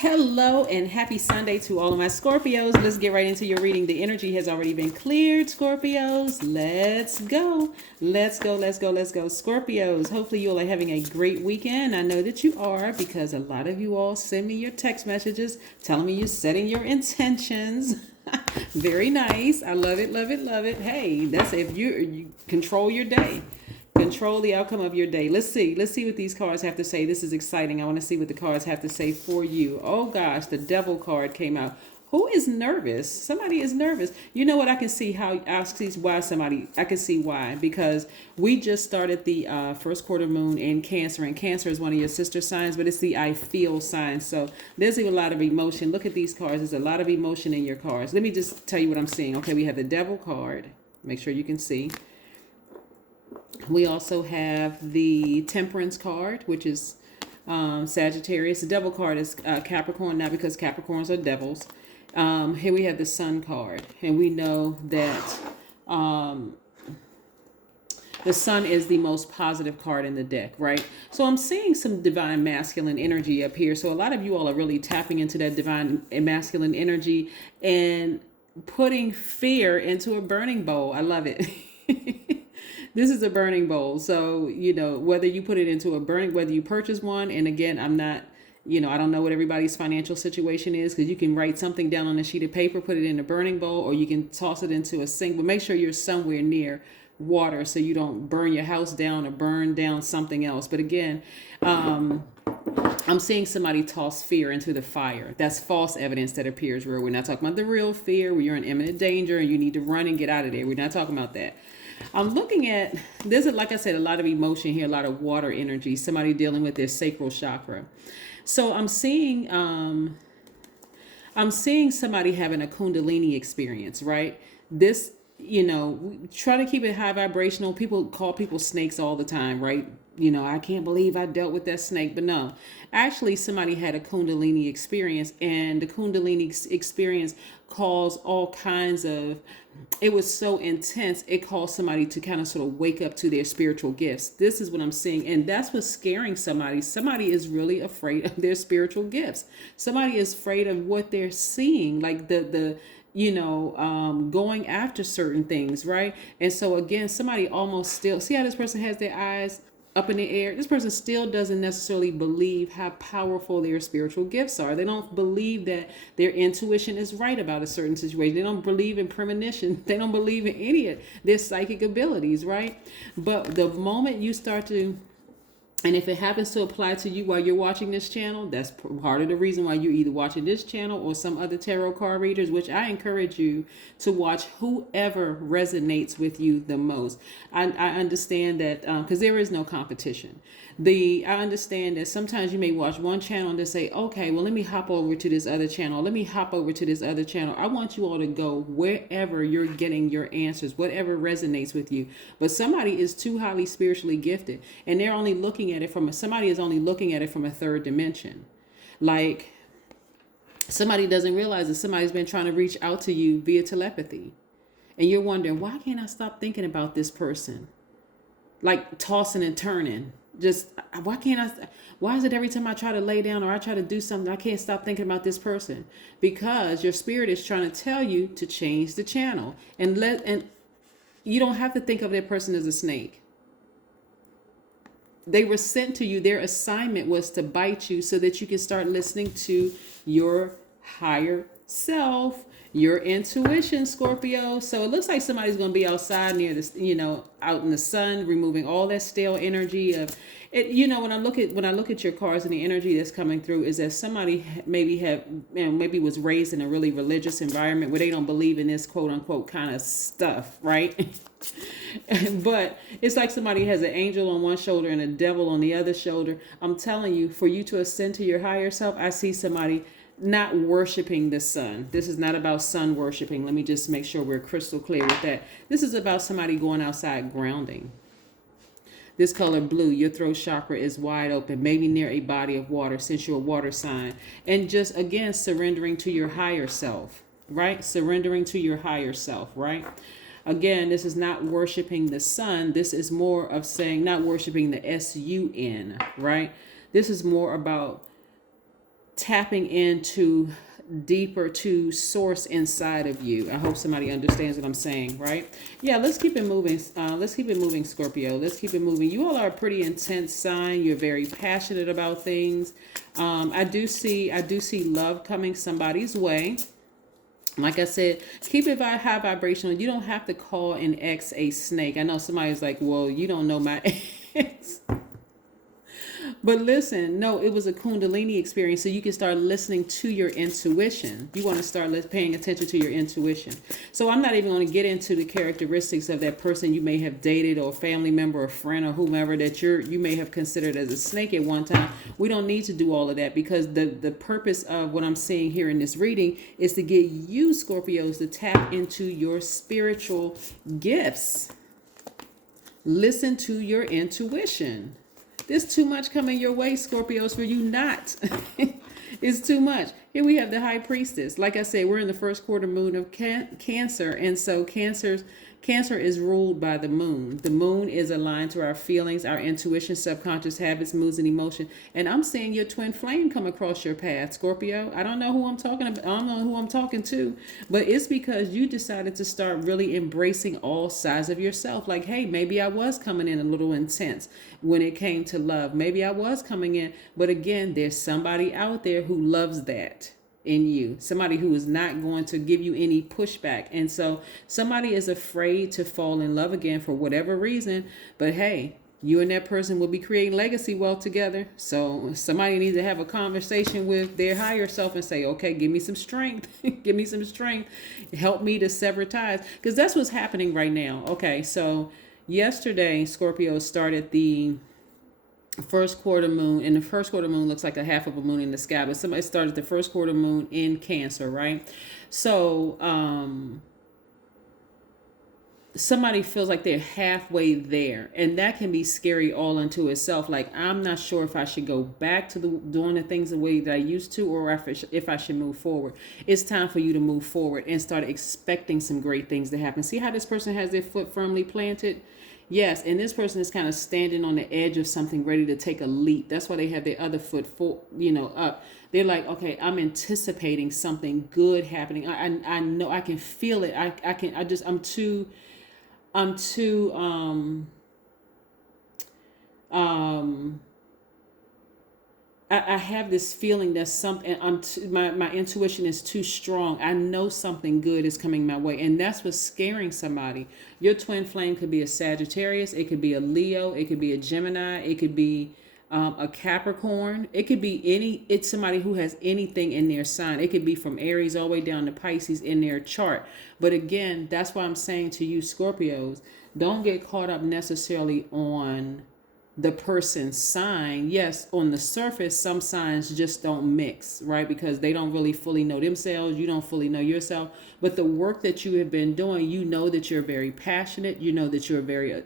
Hello and happy Sunday to all of my Scorpios. Let's get right into your reading. The energy has already been cleared, Scorpios. Let's go. Let's go. Let's go. Let's go. Scorpios, hopefully you all are having a great weekend. I know that you are because a lot of you all send me your text messages telling me you're setting your intentions. Very nice. I love it, love it, love it. Hey, that's if you control your day. Control the outcome of your day. Let's see what these cards have to say. This is exciting. I want to see what the cards have to say for you. Oh gosh, the devil card came out. Who is nervous? Somebody is nervous. You know what? I can see I can see why. Because we just started the first quarter moon in Cancer, and Cancer is one of your sister signs, but it's the I feel sign. So there's a lot of emotion. Look at these cards. There's a lot of emotion in your cards. Let me just tell you what I'm seeing. Okay, we have the devil card. Make sure you can see. We also have the Temperance card, which is Sagittarius. The devil card is Capricorn, not because Capricorns are devils. Here we have the Sun card, and we know that the Sun is the most positive card in the deck, right? So I'm seeing some divine masculine energy up here. So a lot of you all are really tapping into that divine and masculine energy and putting fear into a burning bowl. I love it. This is a burning bowl. So, you know, whether you put it into whether you purchase one, and again, I don't know what everybody's financial situation is, because you can write something down on a sheet of paper, put it in a burning bowl, or you can toss it into a sink, but make sure you're somewhere near water so you don't burn your house down or burn down something else. But again, I'm seeing somebody toss fear into the fire. That's false evidence that appears real. We're not talking about the real fear where you're in imminent danger and you need to run and get out of there. We're not talking about that. I'm looking at, like I said, a lot of emotion here, a lot of water energy, somebody dealing with their sacral chakra. So I'm seeing somebody having a Kundalini experience, right? This, try to keep it high vibrational. People call people snakes all the time, right? I can't believe I dealt with that snake, but no, actually somebody had a Kundalini experience, and the Kundalini experience caused all kinds of, it was so intense, it caused somebody to kind of sort of wake up to their spiritual gifts. This is what I'm seeing, and that's what's scaring somebody. Somebody is really afraid of their spiritual gifts. Somebody is afraid of what they're seeing, like going after certain things, right? And so again, somebody almost still, see how this person has their eyes up in the air? This person still doesn't necessarily believe how powerful their spiritual gifts are. They don't believe that their intuition is right about a certain situation. They don't believe in premonition. They don't believe in any of their psychic abilities, right? But the moment you start to, and if it happens to apply to you while you're watching this channel, that's part of the reason why you're either watching this channel or some other tarot card readers, which I encourage you to watch whoever resonates with you the most. I understand that because there is no competition. I understand that sometimes you may watch one channel and just say, okay, well, let me hop over to this other channel. Let me hop over to this other channel. I want you all to go wherever you're getting your answers, whatever resonates with you. But somebody is too highly spiritually gifted, and they're only looking at it somebody is only looking at it from a third dimension. Like, somebody doesn't realize that somebody's been trying to reach out to you via telepathy. And you're wondering, why can't I stop thinking about this person? Like tossing and turning. Just, why is it every time I try to lay down or I try to do something, I can't stop thinking about this person? Because your spirit is trying to tell you to change the channel. And you don't have to think of that person as a snake. They were sent to you. Their assignment was to bite you so that you can start listening to your higher self, your intuition, Scorpio. So it looks like somebody's going to be outside near this, out in the sun, removing all that stale energy of it. When I look at your cards and the energy that's coming through is that somebody maybe was raised in a really religious environment where they don't believe in this quote unquote kind of stuff, right? But it's like somebody has an angel on one shoulder and a devil on the other shoulder. I'm telling you, for you to ascend to your higher self, I see somebody not worshiping the sun. This is not about sun worshiping. Let me just make sure we're crystal clear with that. This is about somebody going outside grounding. This color blue, your throat chakra is wide open, maybe near a body of water since you're a water sign. And just, again, surrendering to your higher self, right? Surrendering to your higher self, right? Again, this is not worshiping the sun. This is more of saying, not worshiping the sun, right? This is more about tapping into deeper to source inside of you. I hope somebody understands what I'm saying, right? Yeah, let's keep it moving. Let's keep it moving, Scorpio. Let's keep it moving. You all are a pretty intense sign. You're very passionate about things. I do see love coming somebody's way. Like I said, keep it high vibrational. You don't have to call an ex a snake. I know somebody's like, well, you don't know my ex. But listen, no, it was a Kundalini experience. So you can start listening to your intuition. You want to start paying attention to your intuition. So I'm not even going to get into the characteristics of that person you may have dated, or a family member or friend or whomever that you may have considered as a snake at one time. We don't need to do all of that, because the purpose of what I'm seeing here in this reading is to get you, Scorpios, to tap into your spiritual gifts. Listen to your intuition. There's too much coming your way, Scorpios, for you not. It's too much. Here we have the High Priestess. Like I said, we're in the first quarter moon of Cancer. And so Cancer is ruled by the moon. The moon is aligned to our feelings, our intuition, subconscious habits, moods, and emotion. And I'm seeing your twin flame come across your path, Scorpio. I don't know who I'm talking about. I don't know who I'm talking to. But it's because you decided to start really embracing all sides of yourself. Like, hey, maybe I was coming in a little intense when it came to love. Maybe I was coming in. But again, there's somebody out there who loves that in you, somebody who is not going to give you any pushback. And so somebody is afraid to fall in love again for whatever reason. But hey, you and that person will be creating legacy wealth together. So somebody needs to have a conversation with their higher self and say, okay, give me some strength. Give me some strength. Help me to sever ties. Because that's what's happening right now. Okay, so yesterday, Scorpio started the first quarter moon, and the first quarter moon looks like a half of a moon in the sky, but somebody started the first quarter moon in Cancer, right? So somebody feels like they're halfway there, and that can be scary all unto itself. Like, I'm not sure if I should go back to doing the things the way that I used to, or if I should move forward. It's time for you to move forward and start expecting some great things to happen. See how this person has their foot firmly planted? Yes, and this person is kind of standing on the edge of something, ready to take a leap. That's why they have their other foot, up. They're like, okay, I'm anticipating something good happening. I know, I can feel it. I have this feeling that something, my intuition is too strong. I know something good is coming my way. And that's what's scaring somebody. Your twin flame could be a Sagittarius. It could be a Leo. It could be a Gemini. It could be a Capricorn. It could be it's somebody who has anything in their sign. It could be from Aries all the way down to Pisces in their chart. But again, that's why I'm saying to you, Scorpios, don't get caught up necessarily on the person's sign. Yes, on the surface, some signs just don't mix, right? Because they don't really fully know themselves. You don't fully know yourself. But the work that you have been doing, you know that you're very passionate. You know that you're very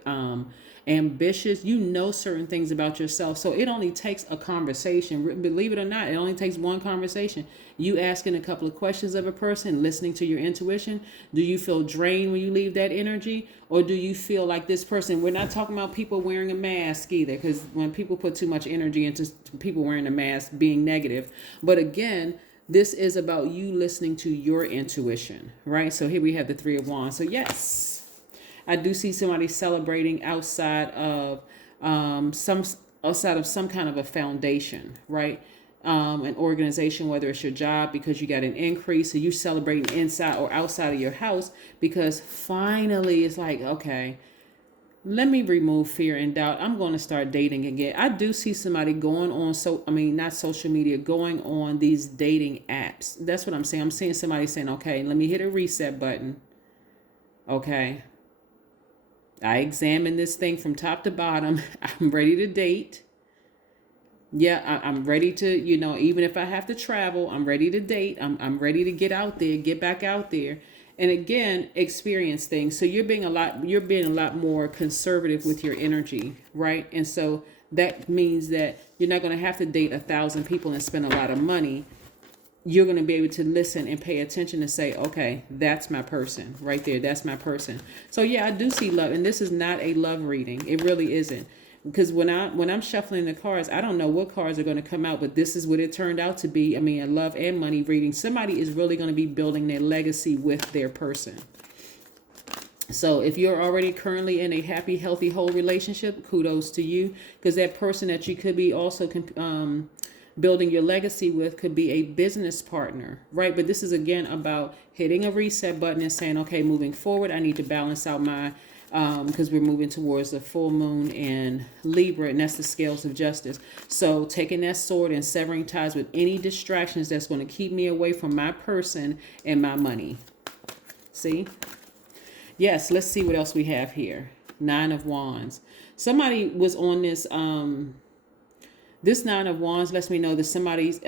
ambitious. You know certain things about yourself. So it only takes a conversation. Believe it or not, it only takes one conversation. You asking a couple of questions of a person, listening to your intuition. Do you feel drained when you leave that energy? Or do you feel like this person, we're not talking about people wearing a mask either, because when people put too much energy into people wearing a mask being negative. But again, this is about you listening to your intuition, right? So here we have the Three of Wands. So yes, I do see somebody celebrating outside of some kind of a foundation, right? An organization, whether it's your job because you got an increase, so you celebrating inside or outside of your house because finally it's like, okay, let me remove fear and doubt. I'm going to start dating again. I do see somebody going on, not social media, going on these dating apps. That's what I'm saying. I'm seeing somebody saying, okay, let me hit a reset button. Okay. I examine this thing from top to bottom. I'm ready to date. Yeah, I'm ready to, even if I have to travel, I'm ready to date. I'm ready to get out there, get back out there. And again, experience things. So you're being a lot more conservative with your energy, right? And so that means that you're not going to have to date 1,000 people and spend a lot of money. You're going to be able to listen and pay attention and say, okay, that's my person right there. That's my person. So yeah, I do see love. And this is not a love reading. It really isn't. because when I'm shuffling the cards, I don't know what cards are going to come out, but this is what it turned out to be. I mean, a love and money reading. Somebody is really going to be building their legacy with their person. So if you're already currently in a happy, healthy, whole relationship, kudos to you, because that person that you could be also building your legacy with could be a business partner, right? But this is again about hitting a reset button and saying, okay, moving forward, I need to balance out my, because we're moving towards the full moon in Libra, and that's the scales of justice. So taking that sword and severing ties with any distractions that's going to keep me away from my person and my money. See? Yes, let's see what else we have here. 9 of Wands. Somebody was on this, this 9 of Wands lets me know that somebody's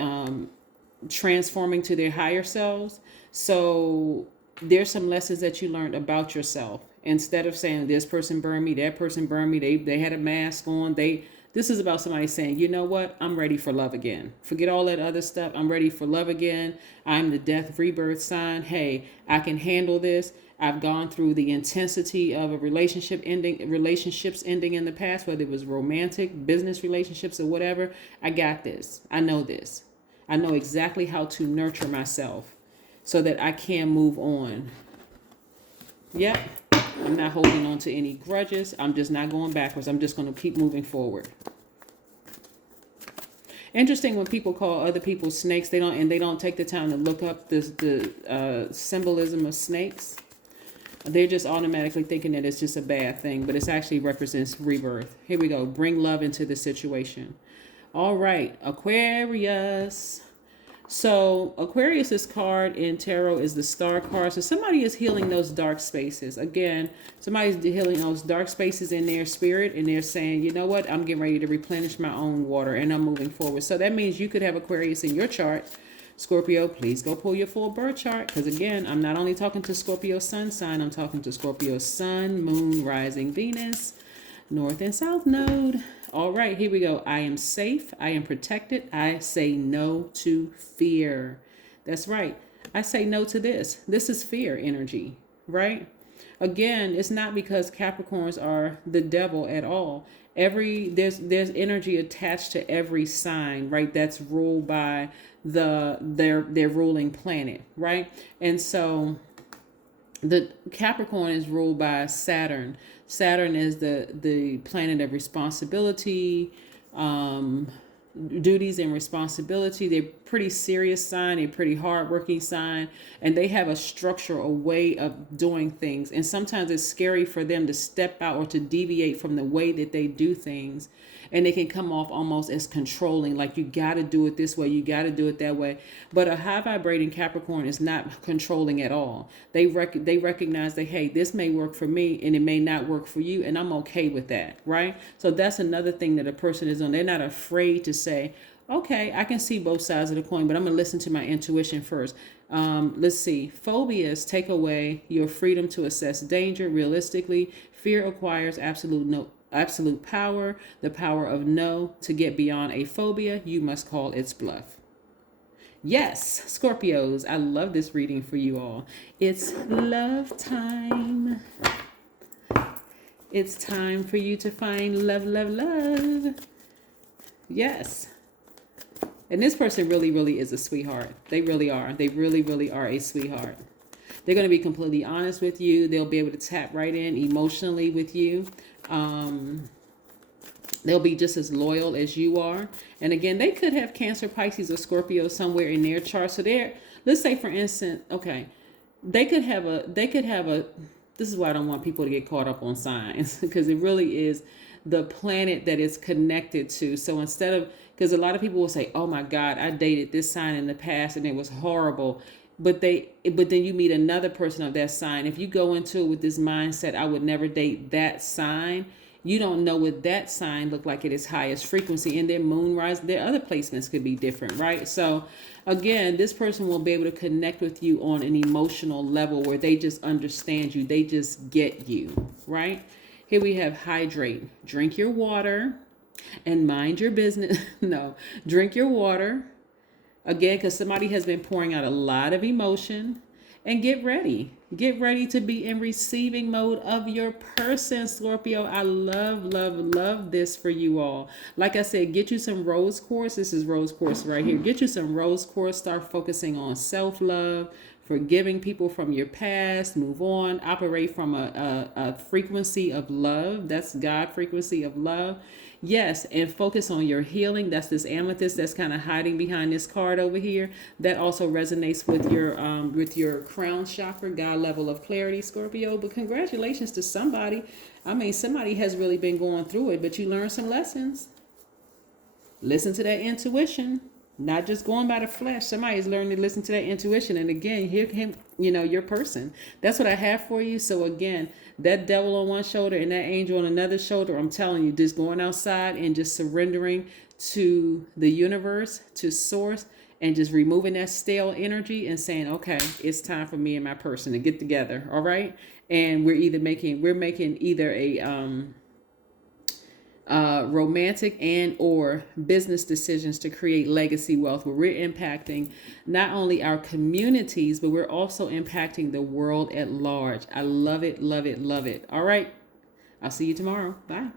transforming to their higher selves. So there's some lessons that you learned about yourself. Instead of saying this person burned me, that person burned me, they had a mask on, this is about somebody saying, you know what, I'm ready for love again. Forget all that other stuff. I'm ready for love again. I'm the death rebirth sign. Hey, I can handle this. I've gone through the intensity of a relationships ending in the past, whether it was romantic, business relationships, or whatever. I got this. I know this. I know exactly how to nurture myself so that I can move on. Yep. I'm not holding on to any grudges. I'm just not going backwards. I'm just going to keep moving forward. Interesting when people call other people snakes, they don't take the time to look up the symbolism of snakes. They're just automatically thinking that it's just a bad thing, but it actually represents rebirth. Here we go. Bring love into the situation. All right, Aquarius. So Aquarius's card in tarot is the Star card. So somebody is healing those dark spaces. Again, somebody's healing those dark spaces in their spirit, and they're saying, you know what, I'm getting ready to replenish my own water, and I'm moving forward. So that means you could have Aquarius in your chart. Scorpio, please go pull your full birth chart, because again, I'm not only talking to Scorpio sun sign, I'm talking to Scorpio sun, moon, rising, Venus, north and south node. All right, here we go. I am safe. I am protected. I say no to fear. That's right. I say no to this. This is fear energy, right? Again, it's not because Capricorns are the devil at all. There's energy attached to every sign, right? That's ruled by their ruling planet, right? And so the Capricorn is ruled by Saturn. Saturn is the planet of responsibility, duties and responsibility. They're pretty serious sign, a pretty hardworking sign, and they have a structure, a way of doing things. And sometimes it's scary for them to step out or to deviate from the way that they do things. And they can come off almost as controlling, like you got to do it this way, you got to do it that way. But a high vibrating Capricorn is not controlling at all. They recognize that, hey, this may work for me and it may not work for you, and I'm okay with that, right? So that's another thing that a person is on. They're not afraid to say, okay, I can see both sides of the coin, but I'm going to listen to my intuition first. Let's see. Phobias take away your freedom to assess danger realistically. Fear acquires absolute power, the power of no. To get beyond a phobia, you must call its bluff. Yes, Scorpios, I love this reading for you all. It's love time. It's time for you to find love, love, love. Yes. And this person really, really is a sweetheart. They really are. They really, really are a sweetheart. They're going to be completely honest with you. They'll be able to tap right in emotionally with you. They'll be just as loyal as you are. And again, they could have Cancer, Pisces, or Scorpio somewhere in their chart. So let's say for instance, okay, they could have this is why I don't want people to get caught up on signs, because it really is the planet that it's connected to. So because a lot of people will say, oh my God, I dated this sign in the past and it was horrible. But then you meet another person of that sign. If you go into it with this mindset, I would never date that sign, you don't know what that sign look like at its highest frequency. And their moon rise, their other placements could be different, right? So again, this person will be able to connect with you on an emotional level where they just understand you. They just get you, right? Here we have hydrate. Drink your water and mind your business. No, drink your water. Again, because somebody has been pouring out a lot of emotion, And get ready. Get ready to be in receiving mode of your person, Scorpio. I love, love, love this for you all. Like I said, get you some rose quartz. This is rose quartz right here. Get you some rose quartz. Start focusing on self-love, forgiving people from your past, move on, operate from a frequency of love. That's God frequency of love. Yes, and focus on your healing. That's this amethyst that's kind of hiding behind this card over here. That also resonates with your crown chakra, God level of clarity, Scorpio. But congratulations to somebody. I mean, somebody has really been going through it, but you learned some lessons. Listen to that intuition, not just going by the flesh. Somebody's learning to listen to that intuition. And again, hear him, your person. That's what I have for you. So again, that devil on one shoulder and that angel on another shoulder, I'm telling you, just going outside and just surrendering to the universe, to source, and just removing that stale energy and saying, okay, it's time for me and my person to get together. All right. And we're making either a, romantic and or business decisions to create legacy wealth, where we're impacting not only our communities, but we're also impacting the world at large. I love it, love it, love it. All right. I'll see you tomorrow. Bye.